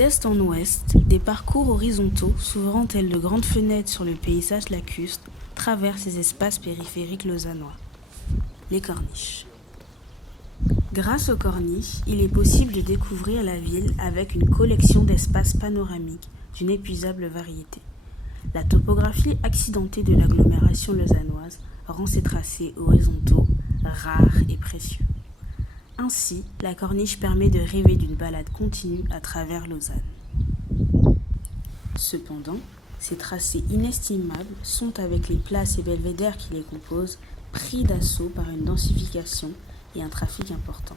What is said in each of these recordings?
D'est en ouest, des parcours horizontaux, s'ouvrant tels de grandes fenêtres sur le paysage lacustre, traversent ces espaces périphériques lausannois. Les corniches. Grâce aux corniches, il est possible de découvrir la ville avec une collection d'espaces panoramiques d'une épuisable variété. La topographie accidentée de l'agglomération lausannoise rend ces tracés horizontaux rares et précieux. Ainsi, la corniche permet de rêver d'une balade continue à travers Lausanne. Cependant, ces tracés inestimables sont, avec les places et belvédères qui les composent, pris d'assaut par une densification et un trafic important.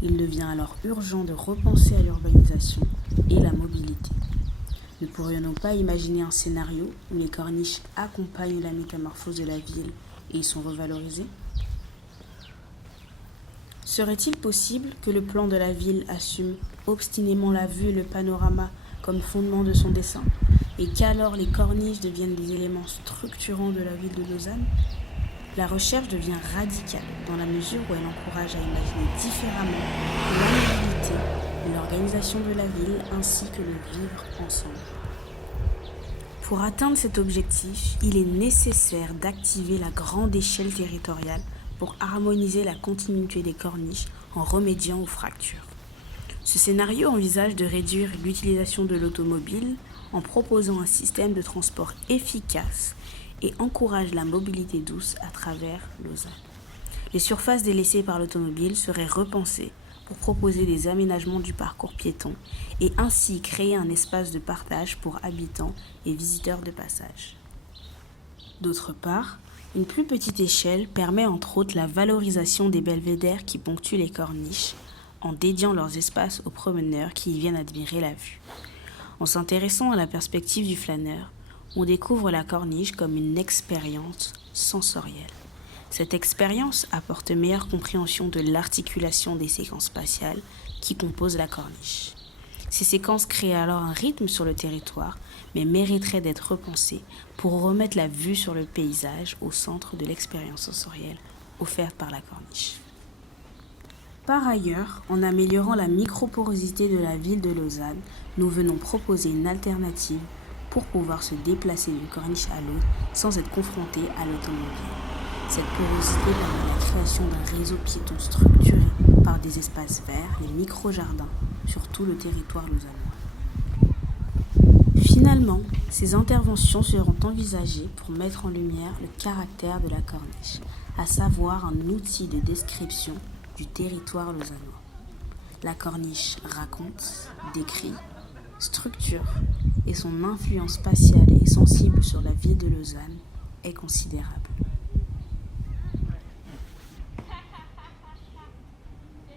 Il devient alors urgent de repenser à l'urbanisation et la mobilité. Ne pourrions-nous pas imaginer un scénario où les corniches accompagnent la métamorphose de la ville et y sont revalorisées ? Serait-il possible que le plan de la ville assume obstinément la vue et le panorama comme fondement de son dessin, et qu'alors les corniches deviennent des éléments structurants de la ville de Lausanne ? La recherche devient radicale dans la mesure où elle encourage à imaginer différemment la mobilité, l'organisation de la ville ainsi que le vivre ensemble. Pour atteindre cet objectif, il est nécessaire d'activer la grande échelle territoriale pour harmoniser la continuité des corniches en remédiant aux fractures. Ce scénario envisage de réduire l'utilisation de l'automobile en proposant un système de transport efficace et encourage la mobilité douce à travers Lausanne. Les surfaces délaissées par l'automobile seraient repensées pour proposer des aménagements du parcours piéton et ainsi créer un espace de partage pour habitants et visiteurs de passage. D'autre part, une plus petite échelle permet entre autres la valorisation des belvédères qui ponctuent les corniches en dédiant leurs espaces aux promeneurs qui y viennent admirer la vue. En s'intéressant à la perspective du flâneur, on découvre la corniche comme une expérience sensorielle. Cette expérience apporte meilleure compréhension de l'articulation des séquences spatiales qui composent la corniche. Ces séquences créent alors un rythme sur le territoire, mais mériteraient d'être repensées pour remettre la vue sur le paysage au centre de l'expérience sensorielle offerte par la corniche. Par ailleurs, en améliorant la microporosité de la ville de Lausanne, nous venons proposer une alternative pour pouvoir se déplacer d'une corniche à l'autre sans être confronté à l'automobile. Cette porosité permet la création d'un réseau piéton structuré par des espaces verts, les micro-jardins, sur tout le territoire lausannois. Finalement, ces interventions seront envisagées pour mettre en lumière le caractère de la corniche, à savoir un outil de description du territoire lausannois. La corniche raconte, décrit, structure, et son influence spatiale et sensible sur la ville de Lausanne est considérable.